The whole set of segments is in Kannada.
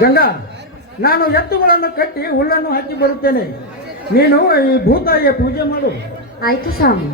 ಗಂಗಾ, ನಾನು ಎತ್ತುಗಳನ್ನು ಕಟ್ಟಿ ಹುಲ್ಲನ್ನು ಹಾಕಿ ಬರುತ್ತೇನೆ. ನೀನು ಈ ಭೂತಾಯಿಯ ಪೂಜೆ ಮಾಡು. ಆಯ್ತು ಸ್ವಾಮಿ.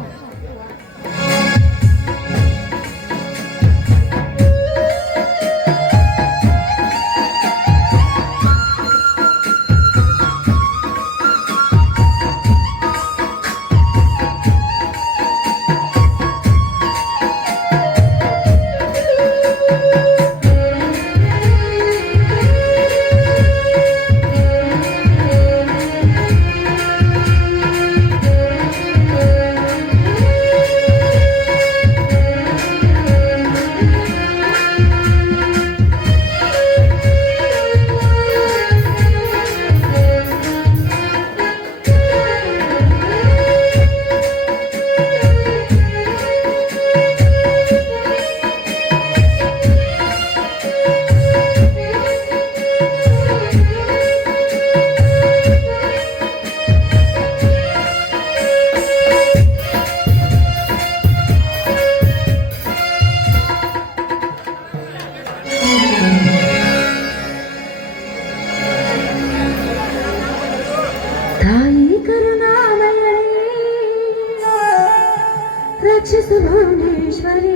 ರಕ್ಷಿಸು ಭುವನೇಶ್ವರಿ,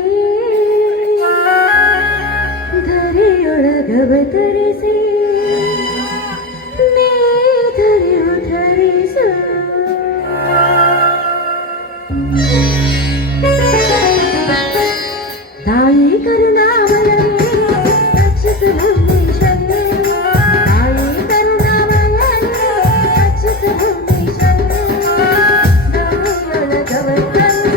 ಧರೆಯೊಳಗವತರಿಸಿ ನೀ ಧರೆಯು ಧರಿಸು. ತಾಯಿ ಕರುಣಾಮಯನೇ ರಕ್ಷಿಸು ಭುವನೇಶ್ವರಿ, ತಾಯಿ ಕರುಣಾಮಯನೇ ರಕ್ಷಿಸು ಭುವನೇಶ್ವರಿ, ಧರೆಯೊಳಗವತರಿಸಿ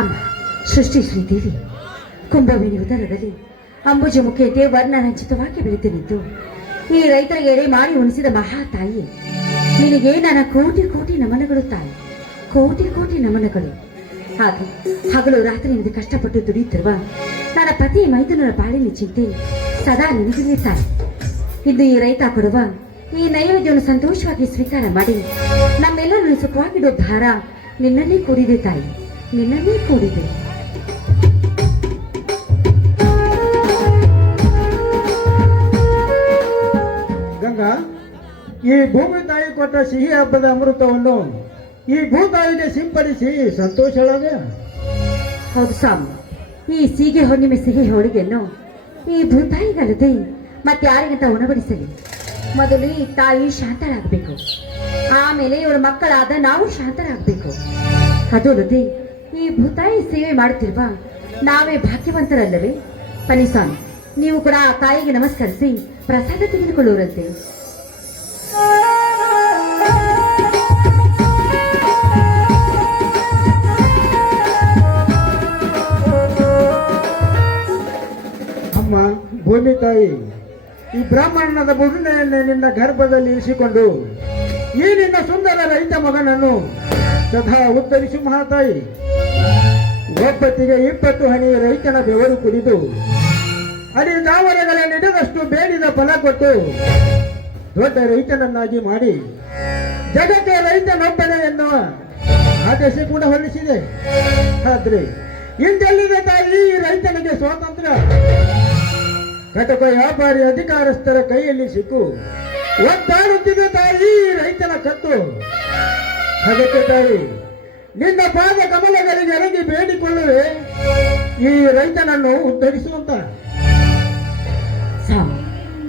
ಅಮ್ಮ ಸೃಷ್ಟಿ ಶ್ರೀದೇವಿ ಕುಂಭವೇಣಿ ಉದರದಲ್ಲಿ ಅಂಬುಜ ಮುಖೇತೆ ವರ್ಣರಂಜಿತವಾಗಿ ಬೆಳೆದು ನಿಂತು ಈ ರೈತರಿಗೆ ಎಡೆ ಮಾಡಿ ಉಣಿಸಿದ ಮಹಾ ತಾಯಿ ನಿನಗೆ ನನ್ನ ಕೋಟಿ ಕೋಟಿ ನಮನಗಳು ತಾಯಿ, ಕೋಟಿ ಕೋಟಿ ನಮನಗಳು. ಹಾಗೆ ಹಗಲು ರಾತ್ರಿ ನಿಮಗೆ ಕಷ್ಟಪಟ್ಟು ದುಡಿಯುತ್ತಿರುವ ನನ್ನ ಪತಿ ಮೈದುನರ ಬಾಳಿನ ಚಿಂತೆ ಸದಾ ನಿನಗಿದೆ ತಾಯಿ. ಇಂದು ಈ ರೈತ ಕೊಡುವ ಈ ನೈವೇದ್ಯವನ್ನು ಸಂತೋಷವಾಗಿ ಸ್ವೀಕಾರ ಮಾಡಿ ನಮ್ಮೆಲ್ಲರನ್ನು ಸುಖವಾಗಿಡುವ ಭಾರ ನಿನ್ನನ್ನೇ ಕೂಡಿದೆ ತಾಯಿ, ನಿನ್ನನ್ನೇ ಕೂಡಿದೆ. ಗಂಗಾ, ಈ ಭೂಮಿ ತಾಯಿ ಕೊಟ್ಟ ಸಿಹಿ ಹಬ್ಬದ ಅಮೃತವನ್ನು ಈ ಭೂತಾಯಿಗೆ ಸಿಂಪಡಿಸಿ ಸಂತೋಷಳಾಗ. ಹೌದು ಸ್ವಾಮಿ, ಈ ಸೀಗೆ ಹುಣ್ಣಿಮೆ ಸಿಹಿ ಹೋಳಿಗೆಯನ್ನು ಈ ಭೂತಾಯಿಗಲ್ಲದೆ ಮತ್ತೆ ಯಾರಿಗಂತ ಉಣಬಡಿಸಲಿ. ಮೊದಲು ಈ ತಾಯಿ ಶಾಂತರಾಗಬೇಕು, ಆಮೇಲೆ ಇವಳ ಮಕ್ಕಳಾದ ನಾವು ಶಾಂತರಾಗಬೇಕು. ಅದು ಅಲ್ಲದೆ ಈ ಭೂತಾಯಿ ಸೇವೆ ಮಾಡುತ್ತಿರುವ ನಾವೇ ಭಾಗ್ಯವಂತರಲ್ಲವೇ? ಪನಿಸ್ವಾಮಿ, ನೀವು ಕೂಡ ಆ ತಾಯಿಗೆ ನಮಸ್ಕರಿಸಿ ಪ್ರಸಾದ ತೆಗೆದುಕೊಳ್ಳುವರಂತೆ. ಅಮ್ಮ ಭೂಮಿ ತಾಯಿ, ಈ ಬ್ರಾಹ್ಮಣನ ಬುಡುನೆಯನ್ನು ನಿನ್ನ ಗರ್ಭದಲ್ಲಿ ಇರಿಸಿಕೊಂಡು ಈ ನಿನ್ನ ಸುಂದರ ರೈತ ಮಗನನ್ನು ಸದಾ ಉತ್ತರಿಸು ಮಹಾತಾಯಿ. ಒಬ್ಬತ್ತಿಗೆ 20 ಹನಿ ರೈತನ ಬೆವರು ಕುಡಿದು ಅಡಿ ದಾವರೆಗಳ ನಡೆದಷ್ಟು ಬೇಡಿದ ಫಲ ಕೊಟ್ಟು ದೊಡ್ಡ ರೈತನನ್ನಾಗಿ ಮಾಡಿ ಜಗಕ್ಕೆ ರೈತನೊಬ್ಬನೇ ಎನ್ನುವ ಆದೇಶ ಕೂಡ ಹೊರಡಿಸಿದೆ. ಆದ್ರೆ ಇಂದೆಲ್ಲಿದೆ ತಾಯಿ ಈ ರೈತನಿಗೆ ಸ್ವಾತಂತ್ರ್ಯ? ಕಟಕ ವ್ಯಾಪಾರಿ ಅಧಿಕಾರಸ್ಥರ ಕೈಯಲ್ಲಿ ಸಿಕ್ಕು ಒದ್ದಾಡುತ್ತಿದೆ ತಾಯಿ ಈ ರೈತನ ಕತ್ತು. ಅದಕ್ಕೆ ತಾಯಿ ನಿನ್ನ ಪಾದ ಕಮಲಗಳಿಗೆ ಎರಗಿ ಬೇಡಿಕೊಳ್ಳುವೆ ಈ ರೈತನನ್ನು ಉದ್ಧರಿಸುವಂತ. ಸ್ವಾಮಿ,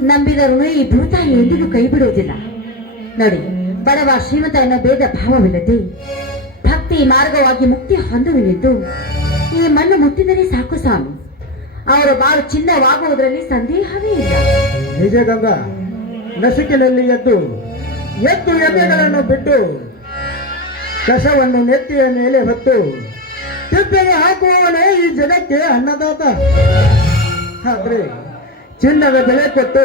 ನಂಬಿದರೂ ಈ ಭೂತಾಯಿ ಎಂದಿಗೂ ಕೈ ಬಿಡುವುದಿಲ್ಲ. ನೋಡಿ, ಬಡವ ಶ್ರೀಮಂತ ಎನ್ನೋ ಭೇದ ಭಾವವಿಲ್ಲದೆ ಭಕ್ತಿ ಮಾರ್ಗವಾಗಿ ಮುಕ್ತಿ ಹೊಂದುವೆನೆಂದು ಈ ಮಣ್ಣು ಮುಟ್ಟಿದರೆ ಸಾಕು ಸ್ವಾಮಿ. ಅವರ ಬಾಳು ಚಿನ್ನವಾಗುವುದರಲ್ಲಿ ಸಂದೇಹವೇ ಇಲ್ಲ. ನಿಜ ಗಂಗಾ, ನಸುಕಿನಲ್ಲಿ ಎದ್ದು ಎಮ್ಮೆಗಳನ್ನು ಬಿಟ್ಟು ಕಸವನ್ನು ನೆತ್ತಿಯ ಮೇಲೆ ಹೊತ್ತು ತಿಪ್ಪೆಗೆ ಹಾಕುವವನೇ ಈ ಜಗಕ್ಕೆ ಅನ್ನದಾತ. ಆದ್ರೆ ಚಿನ್ನದ ಬೆಲೆ ಕೊಟ್ಟು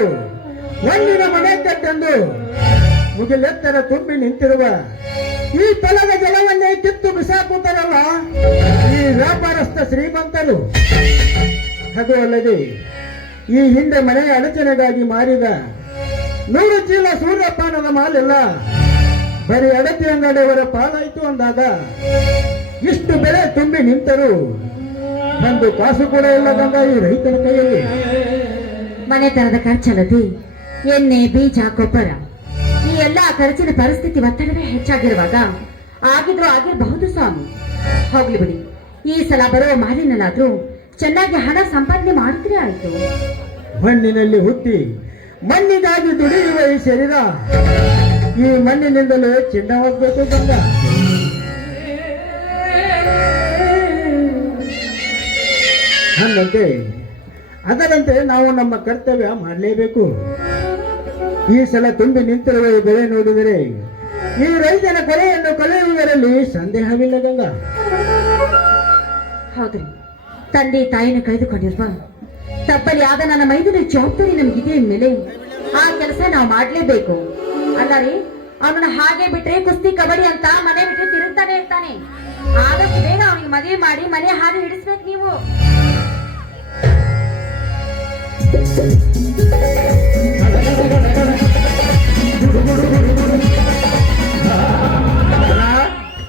ಒಂದಿನ ಮನೆ ಕಟ್ಟೆಂದು ಮುಗಿಲೆತ್ತರ ತುಂಬಿ ನಿಂತಿರುವ ಈ ತಲದ ಜಲವನ್ನೇ ಕಿತ್ತು ಬಿಸಾಕುತ್ತಾರಲ್ಲ ಈ ವ್ಯಾಪಾರಸ್ಥ ಶ್ರೀಮಂತರು. ಅದು ಅಲ್ಲದೆ ಈ ಹಿಂದೆ ಮನೆಯ ಅಡಚಣೆಗಾಗಿ ಮಾರಿದ 100 ಚೀಲ ಸೂರ್ಯಪಾನದ ಮಾಲೆಲ್ಲ ಬರೀ ಅಡಕೆ ಅಂಗಡಿಯವರ ಪಾಲಾಯಿತು ಅಂದಾಗ ಇಷ್ಟು ಬೆಲೆ ತುಂಬಿ ನಿಂತರು ಒಂದು ಕಾಸು ಕೂಡ ಇಲ್ಲ ಗಂಗಾ ಈ ರೈತನ ಕೈಯಲ್ಲಿ. ಮನೆತನದ ಖರ್ಚಲ್ಲದೆ ಎಣ್ಣೆ, ಬೀಜ, ಗೊಬ್ಬರ ಈ ಎಲ್ಲಾ ಖರ್ಚಿನ ಪರಿಸ್ಥಿತಿ ಒತ್ತಡವೇ ಹೆಚ್ಚಾಗಿರುವಾಗ ಆಗಿದ್ರೂ ಆಗಿರಬಹುದು ಸ್ವಾಮಿ. ಹೋಗ್ಲಿ ಬಿಡಿ, ಈ ಸಲ ಬರುವ ಮಾಲಿನಲ್ಲಾದ್ರೂ ಚೆನ್ನಾಗಿ ಹಣ ಸಂಪಾದನೆ ಮಾಡಿದ್ರೆ ಆಯ್ತು. ಮಣ್ಣಿನಲ್ಲಿ ಹುಟ್ಟಿ ಮಣ್ಣಿಗಾಗಿ ದುಡಿಯುವ ಈ ಶರೀರ ಈ ಮಣ್ಣಿನಿಂದಲೇ ಚಿನ್ನವಾಗಬೇಕು ಗಂಗಾ. ಅದರಂತೆ ನಾವು ನಮ್ಮ ಕರ್ತವ್ಯ ಮಾಡಲೇಬೇಕು. ಈ ಸಲ ತುಂಬಿ ನಿಂತಿರುವ ಈ ಬೆಳೆ ನೋಡಿದರೆ ಈ ರೈತನ ಕೊಲೆಯನ್ನು ಕಳೆಯುವುದರಲ್ಲಿ ಸಂದೇಹವಿಲ್ಲ ಗಂಗಾ. ಹೌದು, ತಂದೆ ತಾಯಿನ ಕಳೆದುಕೊಂಡಿರುವ ತಪ್ಪಲಿ ಆದ ನನ್ನ ಮೈದುನ ಜವಾಬ್ದಾರಿ ನಮಗಿದೆ ಅಂದ್ಮೇಲೆ ಆ ಕೆಲಸ ನಾವು ಮಾಡ್ಲೇಬೇಕು. ಅಲ್ಲ ರೀ, ಅವನನ್ನ ಹಾಗೆ ಬಿಟ್ರೆ ಕುಸ್ತಿ ಕಬಡ್ಡಿ ಅಂತ ಮನೆ ಬಿಟ್ಟು ತಿರುಗ್ತಾನೆ ಇರ್ತಾನೆ. ಆದಷ್ಟು ಬೇಗ ಅವನಿಗೆ ಮದುವೆ ಮಾಡಿ ಮನೆ ಹಾದಿ ಹಿಡಿಸ್ಬೇಕು ನೀವು.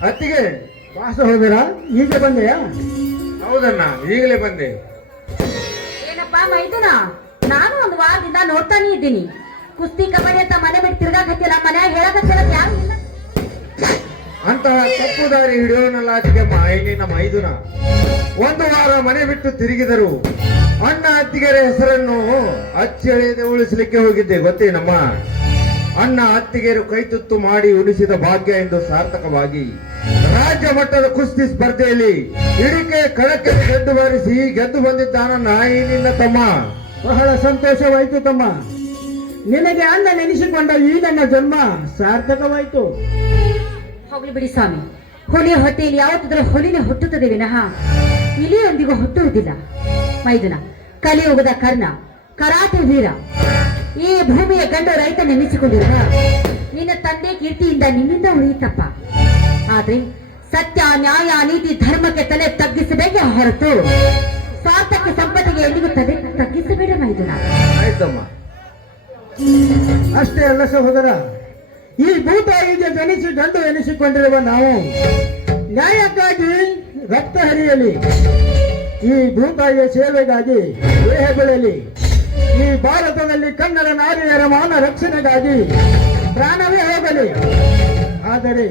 ಅತ್ತಿಗೆ ವಾಸ ಹೋದಿರಾ? ಈಗ ಬಂದೆಯಾ? ಹೌದಣ್ಣ, ಈಗಲೇ ಬಂದೆ. ಏನಪ್ಪ ಮೈದುನ, ನಾನು ಒಂದು ವಾರದಿಂದ ನೋಡ್ತಾನೆ ಇದ್ದೀನಿ. ಕುಸ್ತಿ ಕಬಡ್ಡಿ ಅಂತ ಮನೆ ಬಿಟ್ಟು ತಿರ್ಗಾಕತ್ತಿಲ್ಲ, ಮನ್ಯಾಗ ಹೇಳಕತ್ತಿಲ್ಲ, ಯಾರು ಇಲ್ಲ. ಅಂತಹ ತಪ್ಪು ದಾರಿ ಹಿಡಿಯೋನಲ್ಲ ಅತ್ತಿಗೆ ಮಾಯಿನ ಮೈದುನ. ಒಂದು ವಾರ ಮನೆ ಬಿಟ್ಟು ತಿರುಗಿದರು. ಅಣ್ಣ ಅತ್ತಿಗೆರ ಹೆಸರನ್ನು ಅಚ್ಚಳಿಯದೆ ಉಳಿಸಲಿಕ್ಕೆ ಹೋಗಿದ್ದೆ ಗೊತ್ತೇನಮ್ಮ. ಅಣ್ಣ ಅತ್ತಿಗೆರು ಕೈತುತ್ತು ಮಾಡಿ ಉಳಿಸಿದ ಭಾಗ್ಯ ಎಂದು ಸಾರ್ಥಕವಾಗಿ ರಾಜ್ಯ ಮಟ್ಟದ ಕುಸ್ತಿ ಸ್ಪರ್ಧೆಯಲ್ಲಿ ಇಡಿಕೆ ಕಣಕ್ಕೆ ಗೆದ್ದು ಬಾರಿಸಿ ಗೆದ್ದು ಬಂದಿದ್ದಾನಣ್ಣ ಈ ನಿನ್ನ ತಮ್ಮ. ಬಹಳ ಸಂತೋಷವಾಯಿತು ತಮ್ಮ. ನಿನಗೆ ಅಣ್ಣ ನೆನೆಸಿಕೊಂಡ ಈ ನನ್ನ ಜನ್ಮ ಸಾರ್ಥಕವಾಯಿತು. ಹೋಗ್ಲಿ ಬಿಡಿ ಸ್ವಾಮಿ, ಹುಲಿ ಹೊಟ್ಟೆಯಲ್ಲಿ ಯಾವತ್ತಾದ್ರೂ ಹುಲಿನೇ ಹುಟ್ಟುತ್ತದೆ ವಿನಃ ಇಲಿಯೊಂದಿಗೂ ಹುಟ್ಟುವುದಿಲ್ಲ. ಮೈದುನ, ಕಲಿಯುಗದ ಕರ್ಣ, ಕರಾಟೆ ವೀರ, ಈ ಭೂಮಿಯ ಗಂಡು ರೈತ ನೆನೆಸಿಕೊಂಡಿರುವ ನಿನ್ನ ತಂದೆ ಕೀರ್ತಿಯಿಂದ ನಿನ್ನಿಂದ ಉಳಿಯಿತಪ್ಪ. ಆದ್ರೆ ಸತ್ಯ, ನ್ಯಾಯ, ನೀತಿ, ಧರ್ಮಕ್ಕೆ ತಲೆ ತಗ್ಗಿಸಬೇಕೆ ಹೊರತು ಸ್ವಾರ್ಥಕ್ಕೆ, ಸಂಪತ್ತಿಗೆ ಎಂದಿಗೂ ತಲೆ ತಗ್ಗಿಸಬೇಡ ಮೈದುನ. ಆಯ್ತಮ್ಮ. ಅಷ್ಟೇ ಅಲ್ಲ ಸಹೋದರ, ಈ ಭೂತಾಯಿಗೆ ಜನಿಸಿ ಗಂಡು ಎನಿಸಿಕೊಂಡಿರುವ ನಾವು ನ್ಯಾಯಕ್ಕಾಗಿ ರಕ್ತ ಹರಿಯಲಿ, ಈ ಭೂತಾಯಿಯ ಸೇವೆಗಾಗಿ ದೇಹ ಬೆಳೆಯಲಿ, ಈ ಭಾರತದಲ್ಲಿ ಕನ್ನಡ ನಾರಿಯರ ಮಾನ ರಕ್ಷಣೆಗಾಗಿ ಪ್ರಾಣವೇ ಹೋಗಲಿ. ಆದರೆ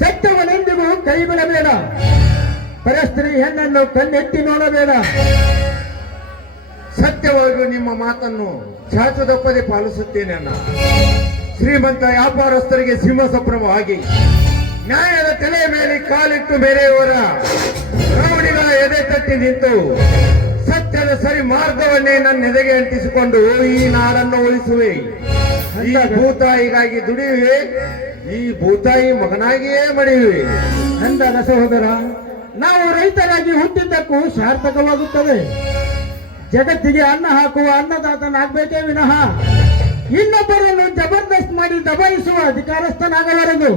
ಸತ್ಯವನೆಂದಿಗೂ ಕೈ ಬಿಡಬೇಡ, ಪರಸ್ತ್ರೀ ಹೆಣ್ಣನ್ನು ಕಣ್ಣೆತ್ತಿ ನೋಡಬೇಡ. ಸತ್ಯವಾಗಿಯೂ ನಿಮ್ಮ ಮಾತನ್ನು ಚಾಚುದಪ್ಪದೆ ಪಾಲಿಸುತ್ತೇನೆ ಅಣ್ಣ. ಶ್ರೀಮಂತ ವ್ಯಾಪಾರಸ್ಥರಿಗೆ ಸಿಂಹ ಸಂಭ್ರಮವಾಗಿ ನ್ಯಾಯದ ತಲೆಯ ಮೇಲೆ ಕಾಲಿಟ್ಟು ಬೇರೆಯವರ ರೌಡಿಗಳ ಎದೆ ತಟ್ಟಿ ನಿಂತು ಸತ್ಯದ ಸರಿ ಮಾರ್ಗವನ್ನೇ ನನ್ನ ಎದೆಗೆ ಅಂಟಿಸಿಕೊಂಡು ಈ ನಾಡನ್ನು ಉಳಿಸುವೆ. ಈ ಭೂತಾಯಿಗಾಗಿ ದುಡಿಯುವೆ, ಈ ಭೂತಾಯಿ ಮಗನಾಗಿಯೇ ಮಡಿಯುವೆ. ಅಂದಾಗ ಸಹೋದರ, ನಾವು ರೈತರಾಗಿ ಹುಟ್ಟಿದ್ದಕ್ಕೂ ಸಾರ್ಥಕವಾಗುತ್ತದೆ. ಜಗತ್ತಿಗೆ ಅನ್ನ ಹಾಕುವ ಅನ್ನದಾತನಾಗಬೇಕೇ ವಿನಃ ಇನ್ನೊಬ್ಬರನ್ನು ಜಬರ್ದಸ್ತ್ ಮಾಡಿ ದಬಾಯಿಸುವ ಅಧಿಕಾರಸ್ಥನಾಗಬಾರದು.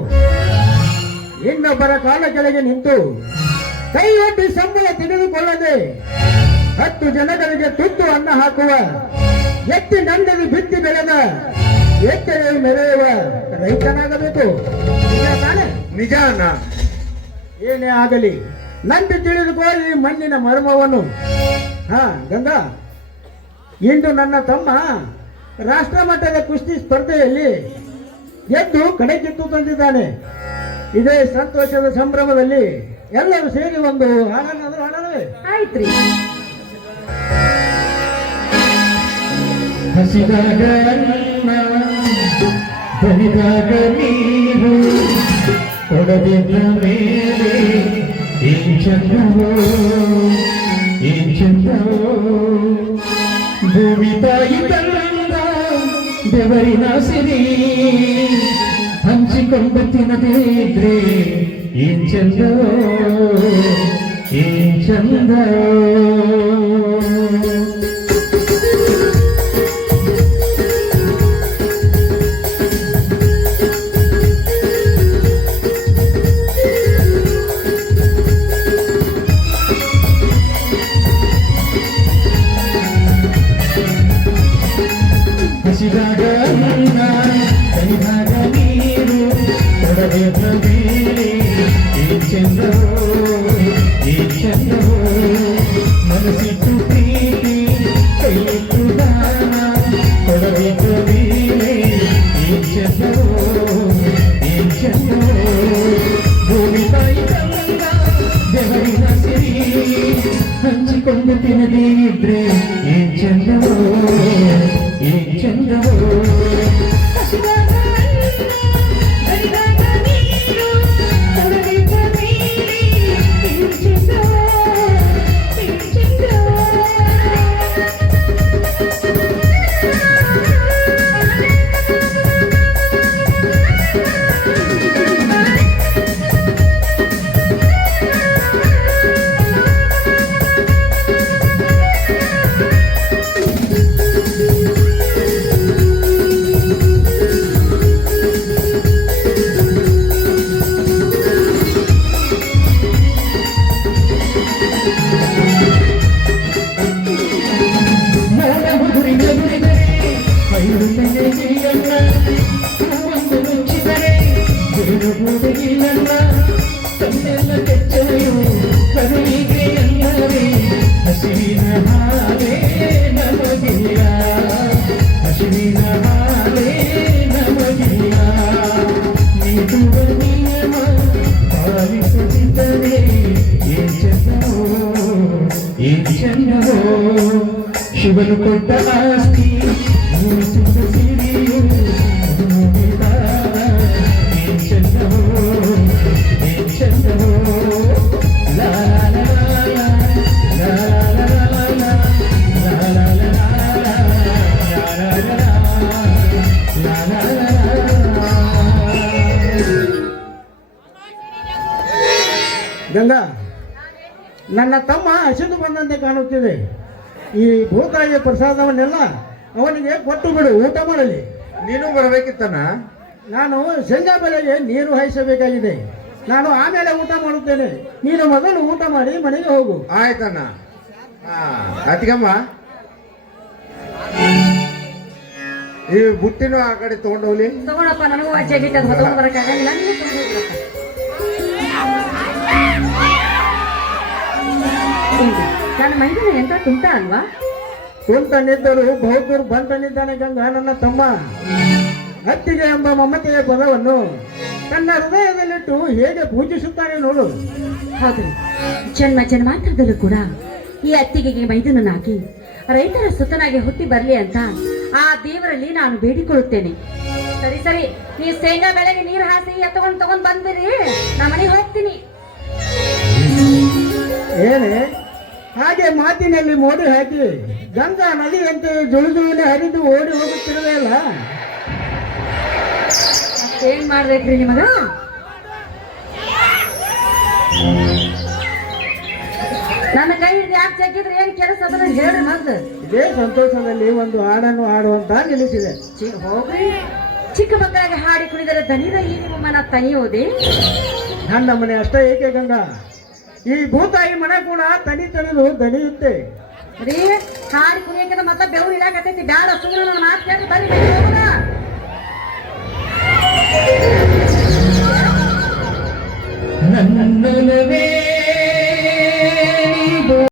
ಇನ್ನೊಬ್ಬರ ಕಾಲ ಕೆಳಗೆ ನಿಂತು ಕೈಯೊಡ್ಡಿ ಸಂಬಳ ತೆಗೆದುಕೊಳ್ಳದೆ 10 ಜನಗಳಿಗೆ ತುತ್ತು ಅನ್ನ ಹಾಕುವ, ಎತ್ತಿ ನಂದದಿ ಬಿತ್ತಿ ಬೆಳೆದ ಎತ್ತರೆ ಮೆರೆಯುವ ರೈತನಾಗಬೇಕು. ನಿಜ ತಾನೆ? ನಿಜ ಅಣ್ಣ. ಏನೇ ಆಗಲಿ ನಂಬಿ ತಿಳಿದುಕೋ ಈ ಮಣ್ಣಿನ ಮರ್ಮವನ್ನು. ಗಂಗಾ, ಇಂದು ನನ್ನ ತಮ್ಮ ರಾಷ್ಟ್ರ ಮಟ್ಟದ ಕುಸ್ತಿ ಸ್ಪರ್ಧೆಯಲ್ಲಿ ಗೆದ್ದು ಕಡೆಗಿತ್ತು ತಂದಿದ್ದಾನೆ. ಇದೇ ಸಂತೋಷದ ಸಂಭ್ರಮದಲ್ಲಿ ಎಲ್ಲರೂ ಸೇರಿ ಒಂದು ಹಾಡನ್ನಾದ್ರೂ ಹಾಡೋಣವೇ? ಆಯ್ತ್ರಿ. ಹಸಿದಾಗ ಅನ್ನ, ಬರಿದಾಗ ನೀರು, ಕೊಡದಿದ್ದ ಮೇಲೆ ಈ ಚಂದ್ರವೋ, ಈ ಚಂದ್ರವೋ, ಭೂಮಿ ತಾಯಿ ತಂದ ಬೆವರಿನ ಸಿರಿ ಹಂಚಿಕೊಂಡು ತಿನ್ನದಿದ್ರೆ ಈ ಚಂದ್ರವೋ, ಈ ಚಂದ್ರವೋ. ಹಸಿದಾಗ ಅನ್ನ, ಕೈದಾಗ ನೀರು, ಕೊಡಬೇಕ ಮೇಲೆ ಈ ಚಂದ್ರವೋ, ಈ ಚಂದ್ರವೋ, ಮನಸ್ಸಿಟ್ಟು ಪ್ರೀತಿ, ಕೈಯಿಟ್ಟು ದಾನ, ಕೊಡಬೇಕ ಮೇಲೆ ಈ ಚಂದ್ರವೋ, ಈ ಚಂದ್ರವೋ, ಭೂಮಿ ತಾಯಿ ತಂದ ಬೆವರಿನ ಸಿರಿ ಹಂಚಿಕೊಂಡು ತಿನ್ನದಿದ್ರೆ ಈ ಚಂದ್ರವೋ, ಈ ಚಂದ್ರವೋ. ಹಸಿವಿನ ಹಾಲೇ ನಮಗಿಲ್ಲ, ಹಸಿವಿನ ಹಾಲೇ ನಮಗಿಲ್ಲ, ನೀಡುವ ನಿಯಮ ಪಾಲಿಸುತ್ತಿದ್ದರೆ ಈ ಚಂದ್ರವೋ, ಈ ಚಂದ್ರವೋ, ಶಿವನು ಕೊಟ್ಟ ಆಸ್ತಿ ಮೂಡಿಸಿದ ಸಿರಿಯು ಮುಗಿದ ಈ ಚಂದ್ರವೋ, ಈ ಚಂದ್ರವೋ. ಲಾ ಲಾ ಲಾ ಲಾ ಲಾ ಲಾ ಲಾ ಲಾ ಲಾ ಲಾ ಲಾ ಲಾ ಲಾ ಲಾ. ನನ್ನ ತಮ್ಮ ಹಸಿದು ಬಂದಂತೆ ಕಾಣುತ್ತಿದೆ. ಈ ಭೂತಾಯಿಯ ಪ್ರಸಾದವನ್ನೆಲ್ಲ ಅವನಿಗೆ ಕೊಟ್ಟು ಬಿಡು, ಊಟ ಮಾಡಲಿ. ನೀನು ಬರಬೇಕಿತ್ತಣ್ಣ. ನಾನು ಶೇಂಗಾ ಬೆಳೆಗೆ ನೀರು ಹಾಯಿಸಬೇಕಾಗಿದೆ. ನಾನು ಆಮೇಲೆ ಊಟ ಮಾಡುತ್ತೇನೆ. ನೀನು ಮೊದಲು ಊಟ ಮಾಡಿ ಮನೆಗೆ ಹೋಗು. ಆಯ್ತಣ್ಣ. ಅತ್ತಿಗಮ್ಮ, ಈ ಬುಟ್ಟಿನೂ ಆ ಕಡೆ ತಗೊಂಡೋಗ್ಲಿ. ತಗೊಳಪ್ಪ, ನನಗೂ ಅಜ್ಜಿ ಆಗಿತ್ತು, ಅದು ಹೊತ್ಕೊಂಡು ಬರಕ್ಕಾಗಲ್ಲ. ನೀವು ತಗೊಂಡು ಹೋಗ್ರಪ್ಪ. ನನ್ನ ಮೈದಿನ ಎಂತ ತುಂಟ ಅಲ್ವಾ? ಕುಂತನಿದ್ದರು ಬಹುತೂರು ಬಂತನಿದ್ದಾನೆ ಗಂಗಾ. ನನ್ನ ತಮ್ಮ ಅತ್ತಿಗೆ ಎಂಬ ಮಮತೆಯ ಪದವನ್ನು ತನ್ನ ಹೃದಯದಲ್ಲಿಟ್ಟು ಹೇಗೆ ಪೂಜಿಸುತ್ತಾನೆ ನೋಡು. ಹೌದು, ಜನ್ಮ ಜನ್ಮಾಂತರದಲ್ಲೂ ಕೂಡ ಈ ಅತ್ತಿಗೆಗೆ ಮೈದುನನಾಗಿ ರೈತರ ಸುತ್ತನಾಗಿ ಹುಟ್ಟಿ ಬರಲಿ ಅಂತ ಆ ದೇವರಲ್ಲಿ ನಾನು ಬೇಡಿಕೊಳ್ಳುತ್ತೇನೆ. ಸರಿ ಸರಿ, ನೀವು ಶೇಂಗಾ ಬೆಳೆಗೆ ನೀರು ಹಾಸಿ ತಗೊಂಡ್ ಬಂದಿರಿ, ನಾ ಮನೆಗೆ ಹೋಗ್ತೀನಿ. ಏನೇ ಹಾಗೆ ಮಾತಿನಲ್ಲಿ ಮೋಡಿ ಹಾಕಿ ಗಂಗಾ ನದಿಯಂತೆ ಜುಳುಜುಳಿನ ಹರಿದು ಓಡಿ ಹೋಗುತ್ತಿರುವೆ ಅಲ್ಲ. ಏನ್ ಮಾಡ್ಬೇಕ್ರಿ ನಿಮಗ? ನನ್ನ ಕೈ ಹಿಡಿದು ಯಾಕೆ ಚೆಕ್ಕಿದ್ರೆ ಏನ್ ಕೆಲಸ ಅದನ್ನ ಹೇಳಿ ಮೊದ್ಲು. ಇದೇ ಸಂತೋಷದಲ್ಲಿ ಒಂದು ಹಾಡನ್ನು ಹಾಡುವಂತ ನಿಲ್ಲಿಸಿದೆ. ಹೋಗ್ರಿ, ಚಿಕ್ಕ ಮಕ್ಕಳಿಗೆ ಹಾಡಿ ಕುಣಿದರೆ ದನಿದ ಈ ನಿಮ್ಮ ಮನ ತನಿಯೋದೆ. ನನ್ನ ಮನೆ ಅಷ್ಟೇ ಏಕೆ ಗಂಗಾ, ಈ ಭೂತಾಯಿ ಮನೆ ಕೂಡ ತನಿ ತನಿದು ದನಿಯುತ್ತೆ. ರೀ, ಹಾಡಿ ಕುಣಿಯಕ್ಕೆ ಮತ್ತೆ ಬೆವರು ಇಡಾಕತ್ತೈತಿ. ಬ್ಯಾಡ, ಸುಮ್ಮನೆ ನನ್ನ ಮಾತು ಕೇಳಿ ಬನ್ನಿ ಮನೆಗೆ ಹೋಗೋಣ. ನನ್ನ